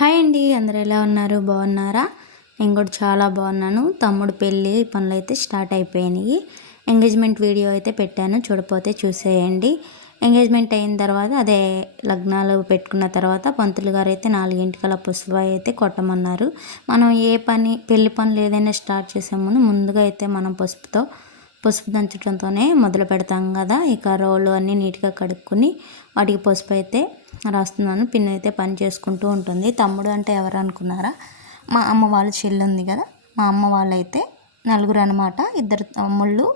Hi అండి, అందరూ ఎలా ఉన్నారు? బాగున్నారా? నేను కూడా చాలా బాగున్నాను. తమ్ముడు పెళ్ళి పనులు అయితే స్టార్ట్ అయిపోయినాయి. ఎంగేజ్మెంట్ వీడియో అయితే పెట్టాను, చూడపోతే చూసేయండి. ఎంగేజ్మెంట్ అయిన తర్వాత అదే లగ్నాలు పెట్టుకున్న తర్వాత పంతులు గారు అయితే 4 పసుపు అయితే కొట్టమన్నారు. మనం ఏ పని పెళ్లి పనులు ఏదైనా స్టార్ట్ చేసే ముందుగా అయితే మనం పసుపు దంచడంతోనే మొదలు పెడతాం కదా. ఇక రోలు అన్నీ నీట్గా కడుక్కొని వాటికి పసుపు అయితే రాస్తున్నాను. పిన్ అయితే పని చేసుకుంటూ ఉంటుంది. తమ్ముడు అంటే ఎవరు అనుకున్నారా? మా అమ్మ వాళ్ళ చెల్లి ఉంది కదా, మా అమ్మ వాళ్ళైతే నలుగురు అనమాట. 2 తమ్ముళ్ళు,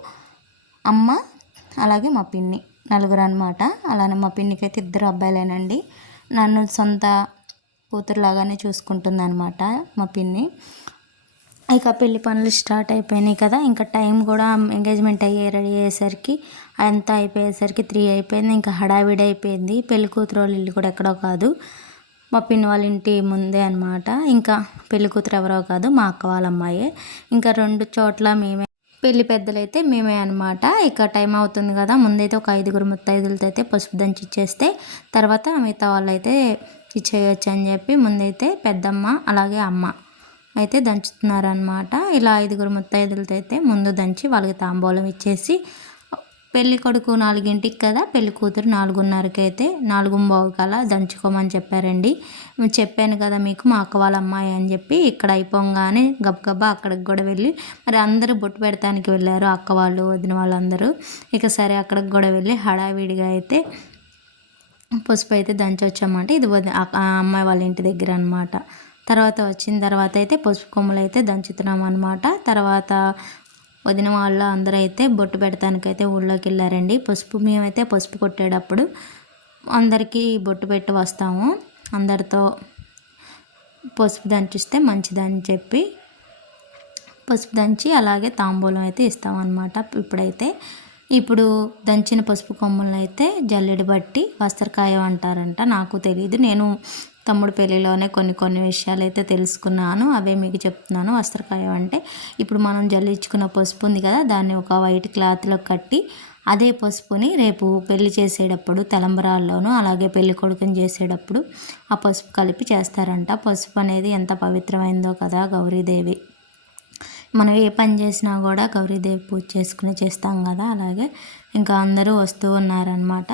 అమ్మ, అలాగే మా పిన్ని, నలుగురు అనమాట. అలానే మా పిన్నికి అయితే 2 అబ్బాయిలేనండి. నన్ను సొంత కూతురులాగానే చూసుకుంటుంది అనమాట మా పిన్ని. ఇక పెళ్లి పనులు స్టార్ట్ అయిపోయినాయి కదా. ఇంకా టైం కూడా ఎంగేజ్మెంట్ రెడీ అయ్యేసరికి అంతా అయిపోయేసరికి 3 అయిపోయింది. ఇంకా హడావిడి అయిపోయింది. పెళ్లి కూతురు వాళ్ళ ఇల్లు కూడా ఎక్కడో కాదు, మా పిన్ని వాళ్ళ ఇంటి ముందే అనమాట. ఇంకా పెళ్లి కూతురు ఎవరో కాదు, మా అక్క వాళ్ళ అమ్మాయే. ఇంకా 2 చోట్ల మేమే పెళ్లి పెద్దలైతే మేమే అనమాట. ఇక టైం అవుతుంది కదా, ముందైతే ఒక 5 ముత్తైదులతో అయితే పసుపు దంచి ఇచ్చేస్తే తర్వాత మిగతా వాళ్ళైతే ఇచ్చేయచ్చు అని చెప్పి ముందైతే పెద్దమ్మ అలాగే అమ్మ అయితే దంచుతున్నారనమాట. ఇలా 5 ముత్తైదులతో అయితే ముందు దంచి వాళ్ళకి తాంబూలం ఇచ్చేసి, పెళ్లి కొడుకు 4కి కదా, పెళ్లి కూతురు 4:30కి అయితే 4:15 కల్లా దంచుకోమని చెప్పారండి. చెప్పాను కదా మీకు, మా అక్క వాళ్ళ అమ్మాయి అని చెప్పి. ఇక్కడ అయిపోగానే గబగబా అక్కడికి కూడా వెళ్ళి మరి అందరూ బొట్టు పెడతానికి వెళ్ళారు, అక్క వాళ్ళు వదిన వాళ్ళందరూ. ఇక సరే అక్కడికి కూడా వెళ్ళి హడావిడిగా అయితే పసుపు అయితే దంచొచ్చామంటే ఇది అమ్మాయి వాళ్ళ ఇంటి దగ్గర అనమాట. తర్వాత వచ్చిన తర్వాత అయితే పసుపు కొమ్ములు అయితే దంచుతున్నాం అనమాట. తర్వాత వదిన వాళ్ళ అందరూ అయితే బొట్టు పెడతానికైతే ఊళ్ళోకి వెళ్ళారండి. మేమైతే పసుపు కొట్టేటప్పుడు అందరికీ బొట్టు పెట్టి వస్తాము. అందరితో పసుపు దంచిస్తే మంచిదని చెప్పి పసుపు దంచి అలాగే తాంబూలం అయితే ఇస్తామన్నమాట. ఇప్పుడు దంచిన పసుపు కొమ్ములను అయితే జల్లెడ బట్టి వస్త్రకాయం అంటారంట. నాకు తెలియదు, నేను తమ్ముడు పెళ్ళిలోనే కొన్ని విషయాలు అయితే తెలుసుకున్నాను, అవే మీకు చెప్తున్నాను. వస్త్రకాయం అంటే ఇప్పుడు మనం జల్లించుకున్న పసుపు ఉంది కదా, దాన్ని ఒక వైట్ క్లాత్లో కట్టి అదే పసుపుని రేపు పెళ్లి చేసేటప్పుడు తలంబరాల్లోనూ అలాగే పెళ్లి కొడుకుని చేసేటప్పుడు ఆ పసుపు కలిపి చేస్తారంట. పసుపు అనేది ఎంత పవిత్రమైందో కదా. గౌరీదేవి, మనం ఏ పని చేసినా కూడా గౌరీదేవి పూజ చేస్తాం కదా, అలాగే ఇంకా అందరూ వస్తూ ఉన్నారనమాట.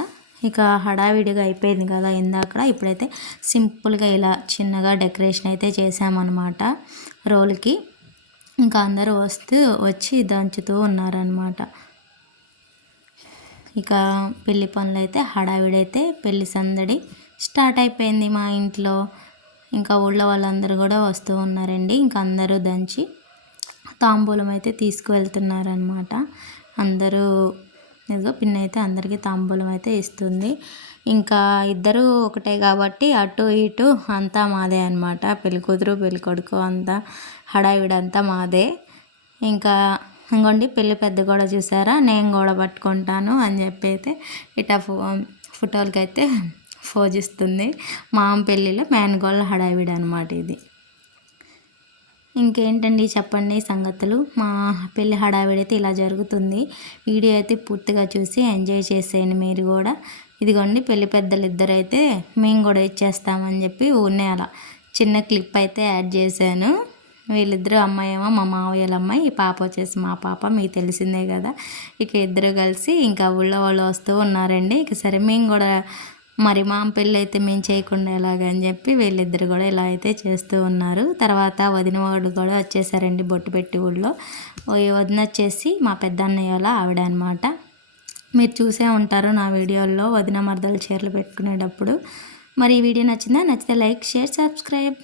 ఇక హడావిడిగా అయిపోయింది కదా ఇందాక. ఇప్పుడైతే సింపుల్గా ఇలా చిన్నగా డెకరేషన్ అయితే చేసామన్నమాట రోల్కి. ఇంకా అందరూ వచ్చి దంచుతూ ఉన్నారనమాట. ఇక పెళ్లి పనులు అయితే హడావిడైతే పెళ్లి సందడి స్టార్ట్ అయిపోయింది మా ఇంట్లో. ఇంకా ఊళ్ళో వాళ్ళందరూ కూడా వస్తూ ఉన్నారండి. ఇంకా అందరూ దంచి తాంబూలం అయితే తీసుకువెళ్తున్నారనమాట. అందరూ ఏదో పిన్ అయితే అందరికీ తాంబూలం అయితే ఇస్తుంది. ఇంకా ఇద్దరు ఒకటే కాబట్టి అటు ఇటు అంతా మాదే అనమాట. పెళ్ళికూతురు పెళ్ళికొడుకు అంతా హడావిడంతా మాదే. ఇంకా ఇంకోండి పెళ్ళి పెద్ద కూడా చూసారా, నేను కూడా పట్టుకుంటాను అని చెప్పి అయితే ఇటా ఫోటోలకైతే ఫోజిస్తుంది. మామ పెళ్ళిలో మేనగోళ్ళ హడావిడి అనమాట ఇది. ఇంకేంటండి చెప్పండి సంగతులు. మా పెళ్ళి హడావిడైతే ఇలా జరుగుతుంది. వీడియో అయితే పూర్తిగా చూసి ఎంజాయ్ చేసేయండి మీరు కూడా. ఇదిగోండి పెళ్లి పెద్దలు ఇద్దరైతే మేము కూడా ఇచ్చేస్తామని చెప్పి ఊరినే అలా చిన్న క్లిప్ అయితే యాడ్ చేశాను. వీళ్ళిద్దరూ అమ్మాయి ఏమో మా మావయ్యల అమ్మాయి, ఈ పాప వచ్చేసి మా పాప, మీకు తెలిసిందే కదా. ఇక ఇద్దరు కలిసి ఇంకా ఊళ్ళో వాళ్ళు వస్తూ ఉన్నారండి. ఇక సరే మేము కూడా మరి మా పెళ్ళి అయితే మేము చేయకుండా ఎలాగని చెప్పి వీళ్ళిద్దరు కూడా ఇలా అయితే చేస్తూ ఉన్నారు. తర్వాత వదిన వాడు కూడా వచ్చేసారండి బొట్టు పెట్టి ఊళ్ళో. వదిన వచ్చేసి మా పెద్ద అన్నయ్య ఆవిడ అనమాట. మీరు చూసే ఉంటారు నా వీడియోల్లో వదిన మరదలు చీరలు పెట్టుకునేటప్పుడు. మరి ఈ వీడియో నచ్చితే లైక్, షేర్, సబ్స్క్రైబ్.